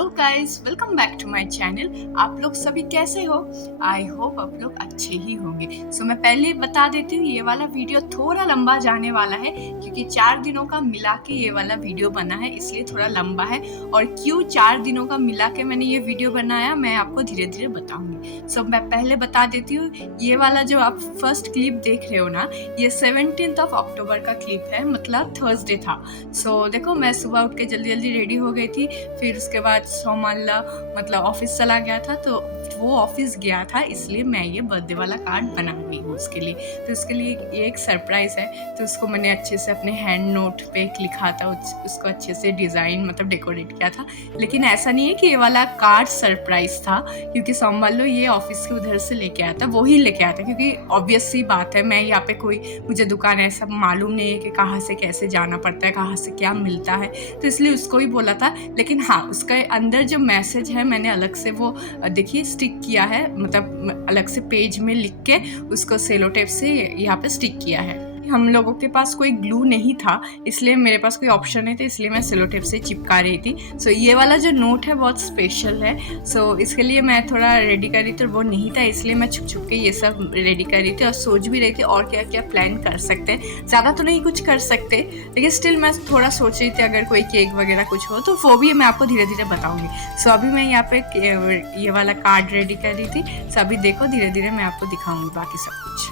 Hello guys, welcome back to my channel. आप लोग सभी कैसे हो? आई होप आप लोग अच्छे ही होंगे। सो मैं पहले बता देती हूँ, ये वाला वीडियो थोड़ा लंबा जाने वाला है क्योंकि 4 दिनों का मिला के ये वाला वीडियो बना है, इसलिए थोड़ा लंबा है। और क्यों 4 दिनों का मिला के मैंने ये वीडियो बनाया, मैं आपको धीरे धीरे बताऊंगी। सो मैं पहले बता देती हूँ, ये वाला जो आप फर्स्ट क्लिप देख रहे हो ना, ये 17 अक्टूबर का क्लिप है, मतलब थर्सडे था। सो देखो, मैं सुबह उठ के जल्दी जल्दी रेडी हो गई थी। फिर उसके बाद सोमल्ला मतलब ऑफिस चला गया था, तो वो ऑफिस गया था, इसलिए मैं ये बर्थडे वाला कार्ड बना रही हूँ उसके लिए। तो उसके लिए ये एक सरप्राइज़ है, तो उसको मैंने अच्छे से अपने हैंड नोट पे लिखा था, उसको अच्छे से डिज़ाइन मतलब डेकोरेट किया था। लेकिन ऐसा नहीं है कि ये वाला कार्ड सरप्राइज़ था, क्योंकि सोमवार ये ऑफिस के उधर से लेके आया था, वो ही लेके आया था। क्योंकि ऑब्वियस सी बात है, मैं यहाँ पे कोई मुझे दुकान ऐसा मालूम नहीं है कि कहाँ से कैसे जाना पड़ता है, कहाँ से क्या मिलता है, तो इसलिए उसको ही बोला था। लेकिन हाँ, उसके अंदर जो मैसेज है मैंने अलग से वो देखिए स्टिक किया है, मतलब अलग से पेज में लिख के उसको सेलो टेप से यहाँ पे स्टिक किया है। हम लोगों के पास कोई ग्लू नहीं था, इसलिए मेरे पास कोई ऑप्शन नहीं था, इसलिए मैं सेलो टेप से चिपका रही थी। सो ये वाला जो नोट है बहुत स्पेशल है। सो इसके लिए मैं थोड़ा रेडी कर रही थी, वो नहीं था, इसलिए मैं छुप छुप के ये सब रेडी कर रही थी और सोच भी रही थी और क्या क्या प्लान कर सकते हैं। ज़्यादा तो नहीं कुछ कर सकते, लेकिन स्टिल मैं थोड़ा सोच रही थी अगर कोई केक वगैरह कुछ हो तो वो भी मैं आपको धीरे धीरे बताऊँगी। सो अभी मैं यहाँ पे ये वाला कार्ड रेडी कर रही थी। सो अभी देखो, धीरे धीरे मैं आपको दिखाऊँगी बाकी सब कुछ।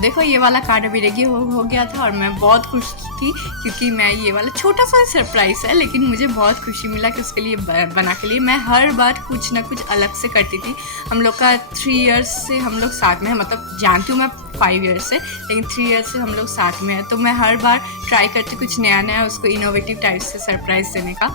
देखो, ये वाला कार्ड अभी रेडी हो गया था और मैं बहुत खुश थी, क्योंकि मैं ये वाला छोटा सा सरप्राइज़ है, लेकिन मुझे बहुत खुशी मिला कि उसके लिए बना के लिए मैं हर बार कुछ ना कुछ अलग से करती थी। हम लोग का 3 इयर्स से हम लोग साथ में हैं, मतलब जानती हूँ मैं 5 इयर्स से, लेकिन 3 इयर्स से हम लोग साथ में हैं। तो मैं हर बार ट्राई करती कुछ नया नया उसको इनोवेटिव टाइप से सरप्राइज़ देने का।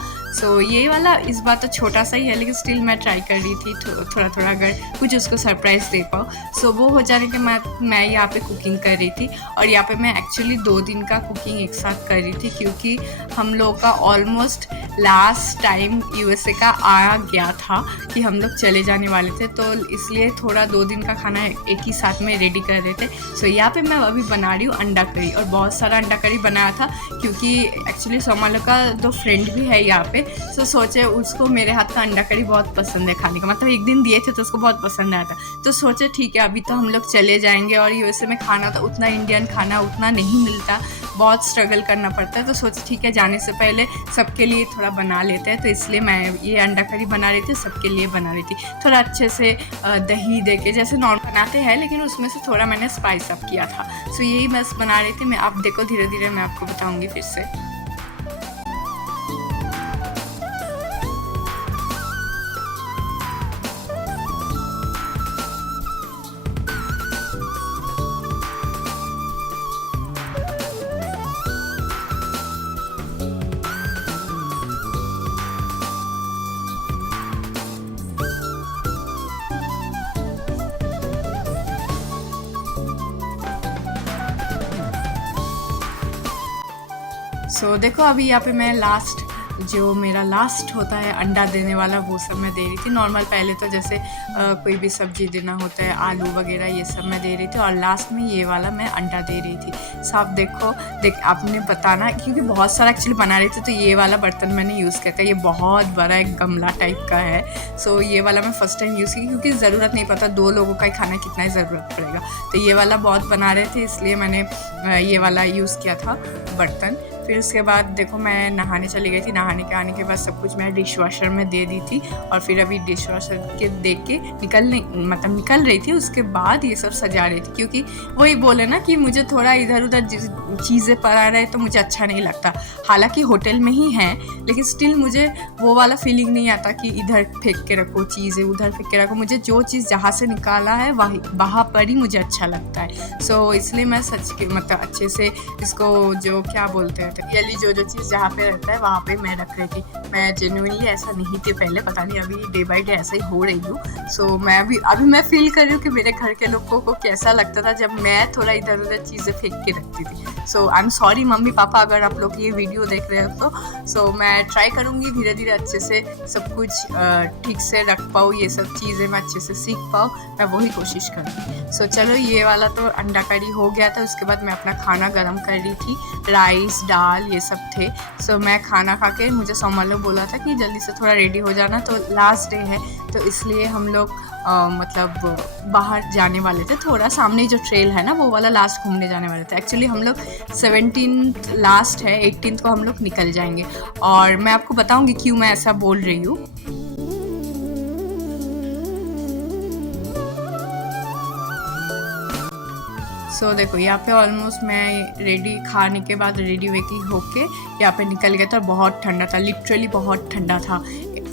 ये वाला इस बार तो छोटा सा ही है, लेकिन स्टिल मैं ट्राई कर रही थी थोड़ा थोड़ा अगर कुछ उसको सरप्राइज़ दे पाऊँ। वो हो जाने के मैं यहाँ पे कुकिंग कर रही थी, और यहाँ पे मैं एक्चुअली 2 दिन का कुकिंग एक साथ कर रही थी, क्योंकि हम लोग का ऑलमोस्ट लास्ट टाइम यूएसए का आ गया था कि हम लोग चले जाने वाले थे, तो इसलिए थोड़ा 2 दिन का खाना एक ही साथ में रेडी कर रहे थे। यहाँ पे मैं अभी बना रही हूँ अंडा करी, और बहुत सारा अंडा करी बनाया था, क्योंकि एक्चुअली सोमालो का 2 फ्रेंड भी है यहाँ पे। सोचे उसको मेरे हाथ का अंडा करी बहुत पसंद है खाने का, मतलब एक दिन दिए थे तो उसको बहुत पसंद आया था। तो सोचे ठीक है, अभी तो हम लोग चले जाएंगे और यूएसए में खाना तो उतना इंडियन खाना उतना नहीं मिलता, बहुत स्ट्रगल करना पड़ता है। तो सोचे ठीक है, जाने से पहले सबके लिए थोड़ा बना लेते हैं। तो इसलिए मैं ये अंडा करी बना रही थी, सबके लिए बना रही थी, थोड़ा अच्छे से दही दे के, जैसे नॉर्मल बनाते हैं, लेकिन उसमें से थोड़ा मैंने स्पाइस अप किया था। यही बस बना रही थी मैं। आप देखो, धीरे धीरे मैं आपको बताऊँगी फिर से। देखो, अभी यहाँ पे मैं जो मेरा लास्ट होता है अंडा देने वाला, वो सब मैं दे रही थी। नॉर्मल पहले तो जैसे कोई भी सब्जी देना होता है, आलू वगैरह ये सब मैं दे रही थी, और लास्ट में ये वाला मैं अंडा दे रही थी। आप देखो, आपने बताना, क्योंकि बहुत सारा एक्चुअली बना रही थी, तो ये वाला बर्तन मैंने यूज़ किया था। ये बहुत बड़ा एक गमला टाइप का है। ये वाला मैं फ़र्स्ट टाइम यूज़ की, क्योंकि ज़रूरत नहीं पता 2 लोगों का ही खाना कितना ही ज़रूरत पड़ेगा। तो ये वाला बहुत बना रहे थे, इसलिए मैंने ये वाला यूज़ किया था बर्तन। फिर उसके बाद देखो, मैं नहाने चली गई थी। नहाने के आने के बाद सब कुछ मैं डिश वॉशर में दे दी थी, और फिर अभी डिश वॉशर के देख के निकल रही थी। उसके बाद ये सब सजा रही थी, क्योंकि वही बोले ना कि मुझे थोड़ा इधर उधर चीज़ें पड़ा रहे तो मुझे अच्छा नहीं लगता। हालांकि होटल में ही है, लेकिन स्टिल मुझे वो वाला फीलिंग नहीं आता कि इधर फेंक के रखो चीज़ें, उधर फेंक के रखो। मुझे जो चीज़ जहाँ से निकाला है वहाँ पर ही मुझे अच्छा लगता है। इसलिए मैं सच के मतलब अच्छे से इसको, जो क्या बोलते हैं, रियली जो चीज़ जहाँ पे रहता है वहाँ पे मैं रख रही थी। मैं जेन्युइनली ऐसा नहीं थी पहले, पता नहीं अभी डे बाई डे ऐसा ही हो रही हूँ। सो मैं अभी मैं फील कर रही हूँ कि मेरे घर के लोगों को कैसा लगता था जब मैं थोड़ा इधर उधर चीज़ें फेंक के रखती थी। So I am sorry mummy papa अगर आप लोग ये वीडियो देख रहे हो तो। सो मैं ट्राई करूँगी धीरे धीरे अच्छे से सब कुछ ठीक से रख पाऊँ, ये सब चीज़ें मैं अच्छे से सीख पाऊँ, मैं वही कोशिश करूँगी। सो चलो ये वाला तो अंडा करी हो गया था। उसके बाद मैं अपना खाना गर्म कर रही थी, राइस दाल ये सब थे। सो मैं खाना खा के मुझे सोमवार लोग बोला था कि जल्दी से थोड़ा रेडी हो जाना, तो लास्ट डे है तो इसलिए हम लोग मतलब बाहर जाने वाले थे। थोड़ा सामने जो ट्रेल है ना वो वाला लास्ट घूमने जाने वाले थे। एक्चुअली हम लोग 17th लास्ट है, 18th को हम लोग निकल जाएंगे। और मैं आपको बताऊंगी क्यों मैं ऐसा बोल रही हूँ। सो देखो यहाँ पे ऑलमोस्ट मैं रेडी, खाने के बाद रेडी वेडी होके यहाँ पे निकल गया था। और बहुत ठंडा था, लिटरली बहुत ठंडा था।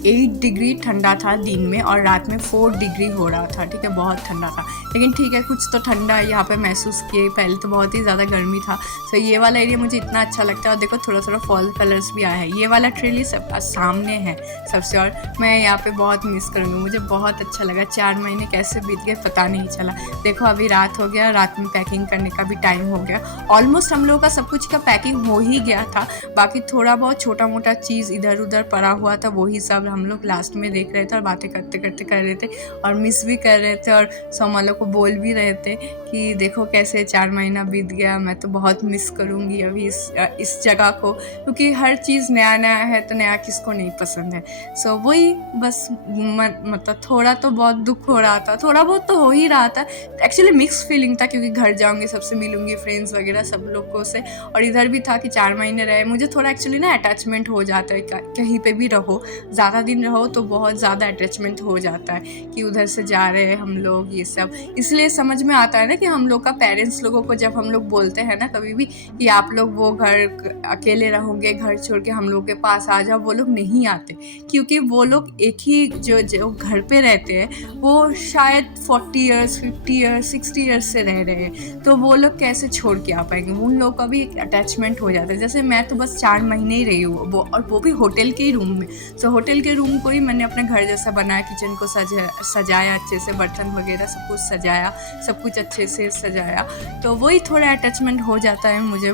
8 डिग्री ठंडा था दिन में और रात में 4 डिग्री हो रहा था। ठीक है, बहुत ठंडा था, लेकिन ठीक है कुछ तो ठंडा यहाँ पे महसूस किए। पहले तो बहुत ही ज़्यादा गर्मी था। सो ये वाला एरिया मुझे इतना अच्छा लगता है। और देखो थोड़ा थोड़ा फॉल कलर्स भी आया है। ये वाला ट्रेल सब सामने है सबसे, और मैं यहाँ पे बहुत मिस करूँगी। मुझे बहुत अच्छा लगा, 4 महीने कैसे बीत गए पता नहीं चला। देखो अभी रात हो गया, रात में पैकिंग करने का भी टाइम हो गया। ऑलमोस्ट हम लोगों का सब कुछ का पैकिंग हो ही गया था। बाकी थोड़ा बहुत छोटा मोटा चीज़ इधर उधर पड़ा हुआ था, वही सब हम लोग लास्ट में देख रहे थे और बातें करते करते कर रहे थे और मिस भी कर रहे थे। और सोमालो को बोल भी रहे थे कि देखो कैसे 4 महीना बीत गया, मैं तो बहुत मिस करूँगी अभी इस जगह को, क्योंकि हर चीज़ नया नया है तो नया किसको नहीं पसंद है। सो वही बस मतलब थोड़ा तो बहुत दुख हो रहा था, थोड़ा बहुत तो हो ही रहा था। एक्चुअली मिक्स फीलिंग था, क्योंकि घर जाऊँगी सबसे मिलूँगी, फ्रेंड्स वगैरह सब लोगों से। और इधर भी था कि 4 महीने रहे। मुझे थोड़ा एक्चुअली ना अटैचमेंट हो जाता है, कहीं पे भी रहो, ज़्यादा दिन रहो तो बहुत ज़्यादा अटैचमेंट हो जाता है कि उधर से जा रहे हैं हम लोग, ये सब। इसलिए समझ में आता है ना कि हम लोग का पेरेंट्स लोगों को जब हम लोग बोलते हैं ना कभी भी कि आप लोग वो घर अकेले रहोगे, घर छोड़ के हम लोग के पास आ जाओ, वो लोग नहीं आते। क्योंकि वो लोग एक ही जो घर पे रहते हैं वो शायद 40 ईयर्स 50 ईयर्स 60 ईयर्स से रह रहे हैं, तो वो लोग कैसे छोड़ के आ पाएंगे। उन लोग का भी एक अटैचमेंट हो जाता है। जैसे मैं तो बस 4 महीने ही रही हूँ, वो भी होटल के ही रूम में। सो होटल के रूम को ही मैंने अपने घर जैसा बनाया, किचन को सजाया अच्छे से, बर्तन वगैरह सब कुछ सजाया, सब कुछ अच्छे से सजाया। तो वही थोड़ा अटैचमेंट हो जाता है मुझे।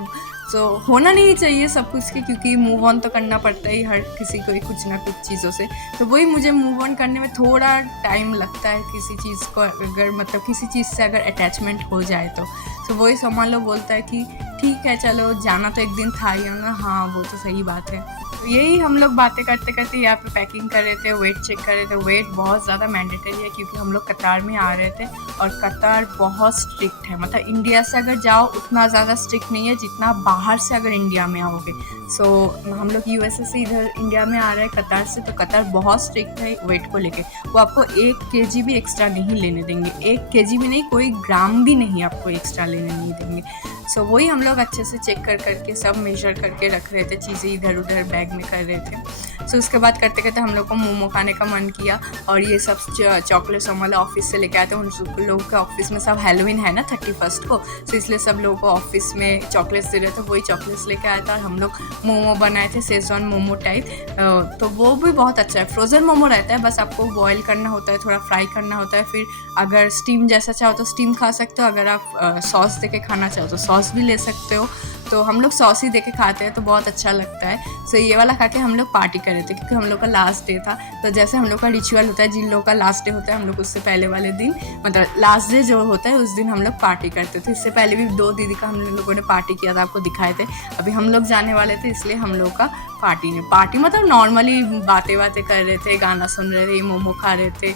तो होना नहीं चाहिए सब कुछ के, क्योंकि मूव ऑन तो करना पड़ता है हर किसी को ही कुछ ना कुछ चीज़ों से। तो वही मुझे मूव ऑन करने में थोड़ा टाइम लगता है किसी चीज़ को, अगर मतलब किसी चीज़ से अगर अटैचमेंट हो जाए तो वही सामान लोग बोलता है कि ठीक है चलो जाना तो एक दिन था ही ना। हाँ वो तो सही बात है। तो यही हम लोग बातें करते करते यहाँ पे पैकिंग कर रहे थे, वेट चेक कर रहे थे। वेट बहुत ज़्यादा मैंडेटरी है क्योंकि हम लोग कतार में आ रहे थे और कतार बहुत स्ट्रिक्ट है। मतलब इंडिया से अगर जाओ उतना ज़्यादा स्ट्रिक्ट नहीं है जितना बाहर से अगर इंडिया में आओगे। सो हम लोग यूएसए से इधर इंडिया में आ रहे हैं कतार से, तो कतार बहुत स्ट्रिक्ट है वेट को लेके। वो आपको 1 kg भी एक्स्ट्रा नहीं लेने देंगे, 1 kg भी नहीं, कोई ग्राम भी नहीं आपको एक्स्ट्रा लेने नहीं देंगे। सो वही हम लोग अच्छे से चेक कर करके सब मेजर करके रख रहे थे, चीज़ें इधर उधर बैग में कर रहे थे। सो उसके बाद करते करते हम लोग को मोमो खाने का मन किया और ये सब चॉकलेट्स हम वाला ऑफिस से लेके आए थे। उन लोगों के ऑफिस में सब हैलोवीन है ना 31st को, तो इसलिए सब लोगों को ऑफिस में चॉकलेट्स दे रहे थे। वही चॉकलेट्स लेके आया था और हम लोग मोमो बनाए थे, शेजवान मोमो टाइप। तो वो भी बहुत अच्छा है। फ्रोज़न मोमो रहता है, बस आपको बॉयल करना होता है, थोड़ा फ्राई करना होता है। फिर अगर स्टीम जैसा चाहो तो स्टीम खा सकते हो, अगर आप सॉस दे के खाना चाहो तो सॉस भी ले सकते हो। तो हम लोग सॉस ही दे के खाते हैं तो बहुत अच्छा लगता है। सो ये वाला खा के हम लोग पार्टी कर रहे थे क्योंकि हम लोग का लास्ट डे था। तो जैसे हम लोग का रिचुअल होता है, जिन लोगों का लास्ट डे होता है, हम लोग उससे पहले वाले दिन मतलब लास्ट डे जो होता है उस दिन हम लोग पार्टी करते थे। इससे पहले भी 2 दीदी का हम लोगों ने पार्टी किया था, आपको दिखाए थे। अभी हम लोग जाने वाले थे इसलिए हम लोग का पार्टी मतलब नॉर्मली बातें कर रहे थे, गाना सुन रहे थे, मोमो खा रहे थे,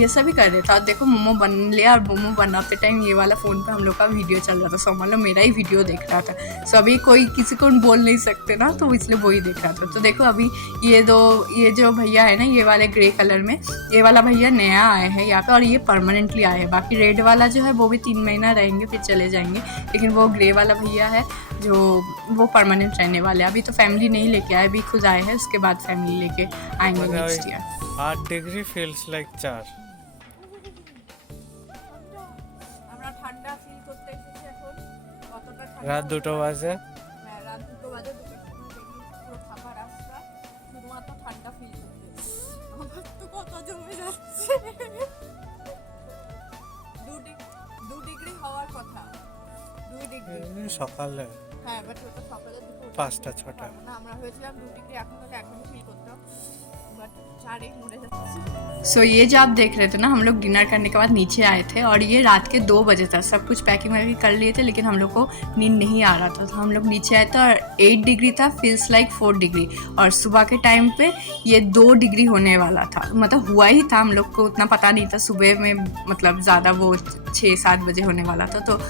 ये सब ही कर रहे थे। और देखो मोमो बन लिया और मोमो बनाते टाइम ये वाला फ़ोन पे हम लोग का वीडियो चल रहा था। सो मतलब मेरा ही वीडियो देख रहा था। सो अभी कोई किसी को बोल नहीं सकते ना, तो इसलिए वही देख रहा था। तो देखो अभी ये जो भैया है ना, ये वाले ग्रे कलर में, ये वाला भैया नया आए हैं यहाँ पे और ये परमानेंटली आए हैं। बाकी रेड वाला जो है वो भी 3 महीना रहेंगे फिर चले जाएंगे, लेकिन वो ग्रे वाला भैया है जो वो परमानेंट रहने वाले। अभी तो फैमिली नहीं लेके आए, अभी खुद आए हैं, उसके बाद फैमिली लेके आएंगे next year. 8 degree feels like 4। আমরা ঠান্ডা ফিল করতে এসেছি এখন। কতটা ঠান্ডা রাত 2টো বাজে। হ্যাঁ রাত 2টো বাজে, ডিগ্রি সকালে হ্যাঁ বাট ওটা সকালের দিকে 5টা 6টা না আমরা হয়েছিলাম 2 ডিগ্রি এখন তাহলে এখনই ফিল করতাম बट 4 मरे जाते। सो ये जो आप देख रहे थे ना, हम लोग डिनर करने के बाद नीचे आए थे और ये रात के 2 बजे था। सब कुछ पैकिंग वैकिंग कर लिए थे लेकिन हम लोग को नींद नहीं आ रहा था, तो हम लोग नीचे आए थे और 8 डिग्री था, फील्स लाइक 4 डिग्री। और सुबह के टाइम पे ये 2 डिग्री होने वाला था, मतलब हुआ ही था, हम लोग को उतना पता नहीं था। सुबह में मतलब ज़्यादा वो 6-7 बजे होने वाला था, तो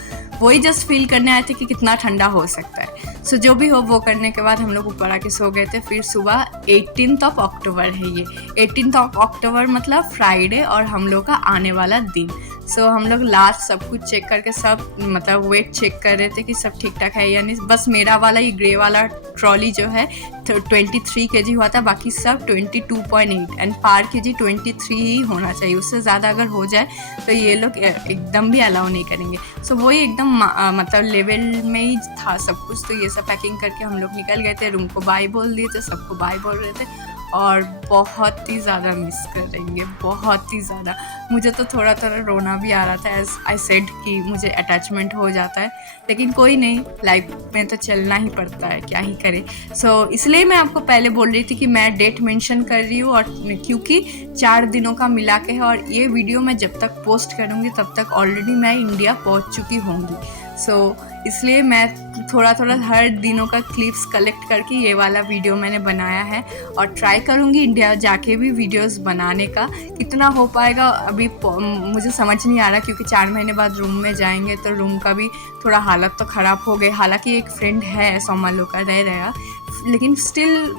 वही जस्ट फील करने आए थे कि कितना ठंडा हो सकता है। सो जो भी हो वो करने के बाद हम लोग ऊपर आके सो गए थे। फिर सुबह 18 अक्टूबर है ये, 18 अक्टूबर मतलब फ्राइडे और हम लोग का आने वाला दिन। सो हम लोग लास्ट सब कुछ चेक करके सब मतलब वेट चेक कर रहे थे कि सब ठीक ठाक है या नहीं। बस मेरा वाला ये ग्रे वाला ट्रॉली जो है 23 kg हुआ था, बाकी सब 22.8 एंड पार kg 23 ही होना चाहिए। उससे ज़्यादा अगर हो जाए तो ये लोग एकदम भी अलाउ नहीं करेंगे। सो वही एकदम मतलब लेवल में ही था सब कुछ। तो ये सब पैकिंग करके हम लोग निकल गए थे, रूम को बाय बोल दिए थे, सबको बाय बोल रहे थे और बहुत ही ज़्यादा मिस करेंगे, बहुत ही ज़्यादा। मुझे तो थोड़ा थोड़ा रोना भी आ रहा था, एज आई सेड कि मुझे अटैचमेंट हो जाता है, लेकिन कोई नहीं, लाइफ में तो चलना ही पड़ता है, क्या ही करे। सो इसलिए मैं आपको पहले बोल रही थी कि मैं डेट मेंशन कर रही हूँ, और क्योंकि 4 दिनों का मिला के है और ये वीडियो मैं जब तक पोस्ट करूँगी तब तक ऑलरेडी मैं इंडिया पहुँच चुकी होंगी। सो इसलिए मैं थोड़ा थोड़ा हर दिनों का क्लिप्स कलेक्ट करके ये वाला वीडियो मैंने बनाया है, और ट्राई करूँगी इंडिया जाके भी वीडियोस बनाने का। कितना हो पाएगा अभी मुझे समझ नहीं आ रहा, क्योंकि 4 महीने बाद रूम में जाएंगे तो रूम का भी थोड़ा हालत तो ख़राब हो गई। हालांकि एक फ्रेंड है सोमालो का रह रहा, लेकिन स्टिल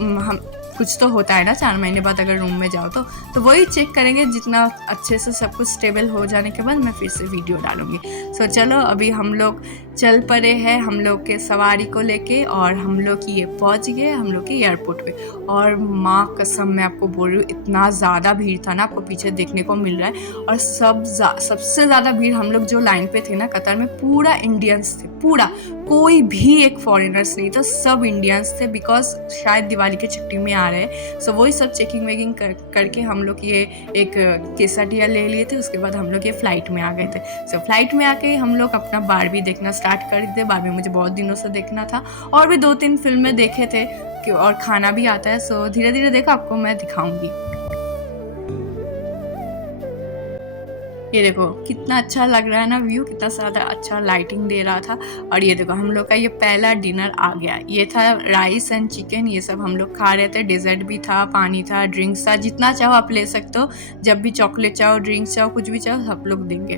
हम कुछ तो होता है ना 4 महीने बाद अगर रूम में जाओ तो वही चेक करेंगे। जितना अच्छे से सब कुछ स्टेबल हो जाने के बाद मैं फिर से वीडियो डालूंगी। सो चलो अभी हम लोग चल पड़े हैं हम लोग के सवारी को लेके, और हम लोग ये पहुंच गए हम लोग के एयरपोर्ट पे। और माँ कसम मैं आपको बोल रही हूँ, इतना ज़्यादा भीड़ था ना, आपको पीछे देखने को मिल रहा है। और सबसे ज़्यादा भीड़ हम लोग जो लाइन पे थे ना कतार में, पूरा इंडियंस थे, पूरा, कोई भी एक फॉरेनर्स नहीं था, सब इंडियंस थे, बिकॉज शायद दिवाली की छुट्टी में आ रहे हैं। सो वही सब चेकिंग वेकिंग करके हम लोग ये एक केसाटिया ले लिए थे। उसके बाद हम लोग ये फ़्लाइट में आ गए थे। सो फ्लाइट में आके हम लोग अपना बारबी देखना स्टार्ट कर दिए। बारबी मुझे बहुत दिनों से देखना था, और भी 2-3 फिल्में देखे थे, और खाना भी आता है। सो धीरे धीरे देखो आपको मैं दिखाऊंगी। ये देखो कितना अच्छा लग रहा है ना व्यू, कितना ज़्यादा अच्छा लाइटिंग दे रहा था। और ये देखो हम लोग का ये पहला डिनर आ गया। ये था राइस एंड चिकन, ये सब हम लोग खा रहे थे। डेजर्ट भी था, पानी था, ड्रिंक्स था, जितना चाहो आप ले सकते हो। जब भी चॉकलेट चाहो, ड्रिंक्स चाहो, कुछ भी चाहो, सब लोग देंगे।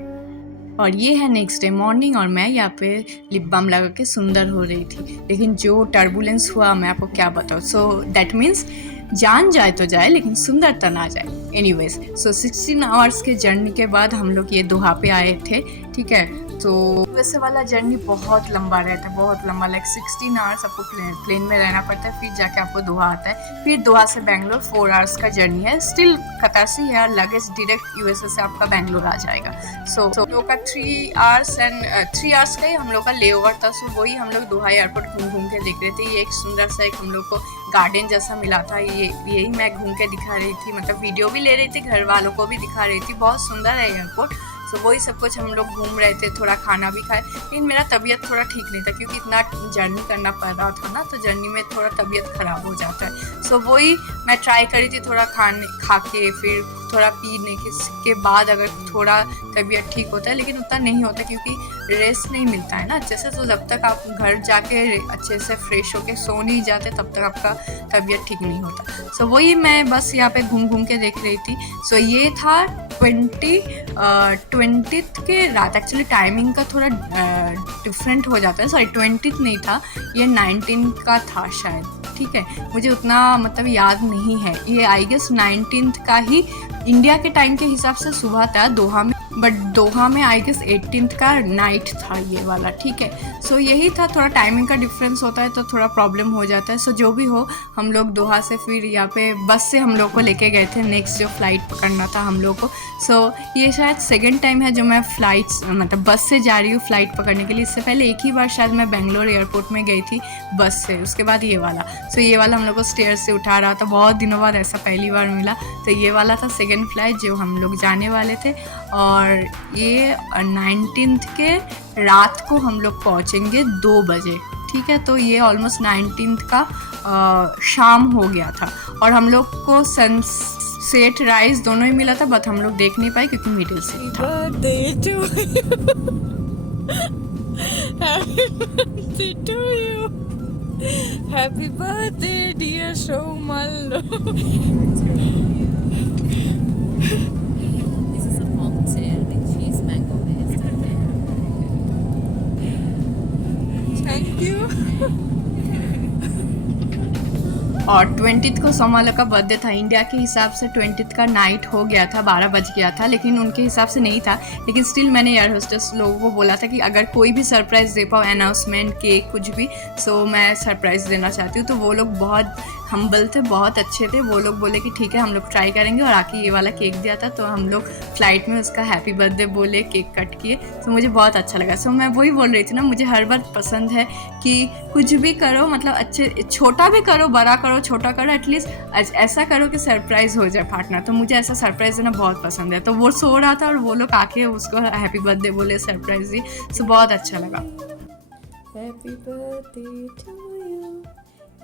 और ये है नेक्स्ट डे मॉर्निंग, और मैं यहाँ पे लिप बाम लगा के सुंदर हो रही थी, लेकिन जो टर्बुलेंस हुआ मैं आपको क्या बताऊँ। सो दैट मीन्स जान जाए तो जाए लेकिन सुंदरता ना जाए। एनीवेज, सो 16 आवर्स के जर्नी के बाद हम लोग ये दोहा पे आए थे, ठीक है। तो वैसे वाला जर्नी बहुत लंबा रहता है, बहुत लंबा, लाइक 16 आवर्स आपको प्लेन में रहना पड़ता है, फिर जाके आपको दोहा आता है। फिर दोहा से बेंगलोर 4 आवर्स का जर्नी है, स्टिल कतार से है, लगेज डायरेक्ट यूएसए से आपका बेंगलोर आ जाएगा। सो हम लोग का 3 आवर्स एंड 3 आवर्स का ही हम लोग का ले ओवर था। सो वही हम लोग दोहा एयरपोर्ट घूम के देख रहे थे। ये एक सुंदर सा एक हम लोग को गार्डन जैसा मिला था, यही मैं घूम के दिखा रही थी, मतलब वीडियो भी ले रही थी, घर वालों को भी दिखा रही थी। बहुत सुंदर है एयरपोर्ट। सो वही सब कुछ हम लोग घूम रहे थे, थोड़ा खाना भी खाए। लेकिन मेरा तबीयत थोड़ा ठीक नहीं था, क्योंकि इतना जर्नी करना पड़ रहा था ना, तो जर्नी में थोड़ा तबीयत ख़राब हो जाता है। सो वही मैं ट्राई करी थी, थोड़ा खा के फिर थोड़ा पीने के बाद अगर थोड़ा तबीयत ठीक होता है, लेकिन उतना नहीं होता क्योंकि रेस्ट नहीं मिलता है ना अच्छे से। तो जब तक आप घर जाके अच्छे से फ्रेश होके सो नहीं जाते तब तक आपका तबीयत ठीक नहीं होता। सो वही मैं बस यहाँ पे घूम के देख रही थी। सो ये था 20th के रात। एक्चुअली टाइमिंग का थोड़ा डिफरेंट हो जाता है, सॉरी 20th नहीं था, ये 19 का था शायद, ठीक है। मुझे उतना मतलब याद नहीं है, ये आई गेस 19th का ही इंडिया के टाइम के हिसाब से सुबह था दोहा में, बट दोहा में आई गेस 18th का नाइट था ये वाला, ठीक है। सो यही था, थोड़ा टाइमिंग का डिफरेंस होता है तो थोड़ा प्रॉब्लम हो जाता है। सो जो भी हो, हम लोग दोहा से फिर यहाँ पे बस से हम लोग को लेके गए थे, नेक्स्ट जो फ्लाइट पकड़ना था हम लोग को। सो ये शायद सेकेंड टाइम है जो मैं मतलब बस से जा रही हूँ फ्लाइट पकड़ने के लिए। इससे पहले एक ही बार शायद मैं बेंगलोर एयरपोर्ट में गई थी बस से, उसके बाद ये वाला। सो ये वाला हम लोग को स्टेयर से उठा रहा था, बहुत दिनों बाद ऐसा पहली बार मिला। तो ये वाला था सेकेंड फ्लाइट जो हम लोग जाने वाले थे। और ये 19th के रात को हम लोग पहुँचेंगे 2 बजे, ठीक है। तो ये ऑलमोस्ट 19th का शाम हो गया था और हम लोग को सनसेट राइज दोनों ही मिला था, बट हम लोग देख नहीं पाए क्योंकि मिडिल सीट था। Birthday to you. Happy birthday to you. Happy birthday, dear Shomal. This is a mocktail with cheese mango based. Thank you. और 20th को सोमालो का बर्थडे था। इंडिया के हिसाब से 20th का नाइट हो गया था, 12 बज गया था, लेकिन उनके हिसाब से नहीं था। लेकिन स्टिल मैंने एयर होस्टेस लोगों को बोला था कि अगर कोई भी सरप्राइज़ दे पाओ, अनाउंसमेंट, केक, कुछ भी, सो मैं सरप्राइज़ देना चाहती हूँ। तो वो लोग बहुत हम्बल थे, बहुत अच्छे थे। वो लोग बोले कि ठीक है हम लोग ट्राई करेंगे, और आके ये वाला केक दिया था। तो हम लोग फ्लाइट में उसका हैप्पी बर्थडे बोले, केक कट किए। तो मुझे बहुत अच्छा लगा। सो मैं वही बोल रही थी ना, मुझे हर बार पसंद है कि कुछ भी करो, मतलब अच्छे, छोटा भी करो, बड़ा करो, छोटा करो, एटलीस्ट ऐसा करो कि सरप्राइज़ हो जाए पार्टनर। तो मुझे ऐसा सरप्राइज़ देना बहुत पसंद है। तो वो सो रहा था और वो लोग आके उसको हैप्पी बर्थडे बोले, सरप्राइज़ दी। सो बहुत अच्छा लगा। Happy birthday to you.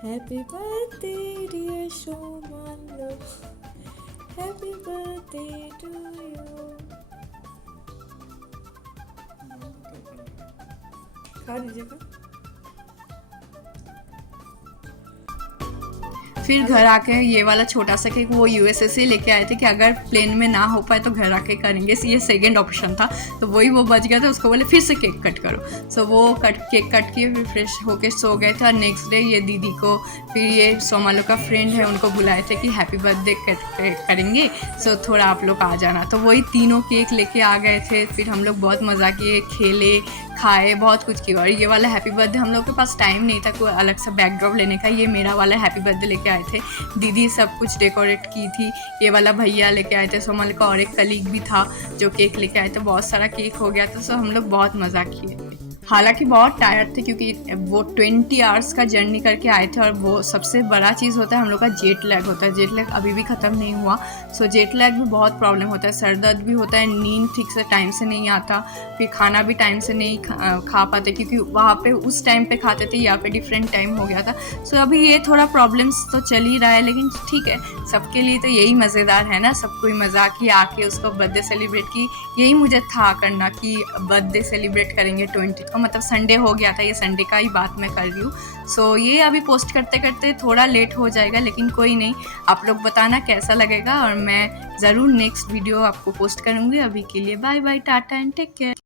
Happy birthday, dear Shomal. Happy birthday to you. खा लीजिएगा। फिर घर आके ये वाला छोटा सा केक वो यूएसए से लेके आए थे कि अगर प्लेन में ना हो पाए तो घर आके करेंगे। ये सेकंड ऑप्शन था, तो वही वो बच गया था। उसको बोले फिर से केक कट करो। सो वो केक कट किए, फिर फ्रेश होके सो गए थे। और नेक्स्ट डे ये दीदी को, फिर ये सोमालो का फ्रेंड है, उनको बुलाए थे कि हैप्पी बर्थडे करेंगे, सो थोड़ा आप लोग आ जाना। तो वही तीनों केक लेके आ गए थे। फिर हम लोग बहुत मज़ा किए, खेले, खाए, बहुत कुछ किया। और ये वाला हैप्पी बर्थडे हम लोग के पास टाइम नहीं था कोई अलग सा बैकड्रॉप लेने का। ये मेरा वाला हैप्पी बर्थडे लेके आए थे, दीदी सब कुछ डेकोरेट की थी। ये वाला भैया लेके आए थे सोमाल का, और एक कलीग भी था जो केक लेके आए थे। बहुत सारा केक हो गया था। सो हम लोग बहुत मज़ा किए। हालांकि बहुत टायर्ड थे क्योंकि वो 20 आवर्स का जर्नी करके आए थे। और वो सबसे बड़ा चीज़ होता है हम लोग का जेट लैग होता है। जेट लैग अभी भी ख़त्म नहीं हुआ। सो जेट लैग भी बहुत प्रॉब्लम होता है, सर दर्द भी होता है, नींद ठीक से टाइम से नहीं आता, फिर खाना भी टाइम से नहीं खा पाते क्योंकि वहाँ पे उस टाइम पे खाते थे, यहाँ पे डिफरेंट टाइम हो गया था। सो अभी ये थोड़ा प्रॉब्लम्स तो चल ही रहा है, लेकिन ठीक है, सबके लिए तो यही मज़ेदार है ना। सब कोई मज़ा की आके उसको बर्थडे सेलिब्रेट की। यही मुझे था करना कि बर्थडे सेलिब्रेट करेंगे 20 को। मतलब संडे हो गया था, ये संडे का ही बात मैं कर रही हूँ। सो ये अभी पोस्ट करते करते थोड़ा लेट हो जाएगा, लेकिन कोई नहीं, आप लोग बताना कैसा लगेगा और मैं ज़रूर नेक्स्ट वीडियो आपको पोस्ट करूँगी। अभी के लिए bye bye, tata and take care.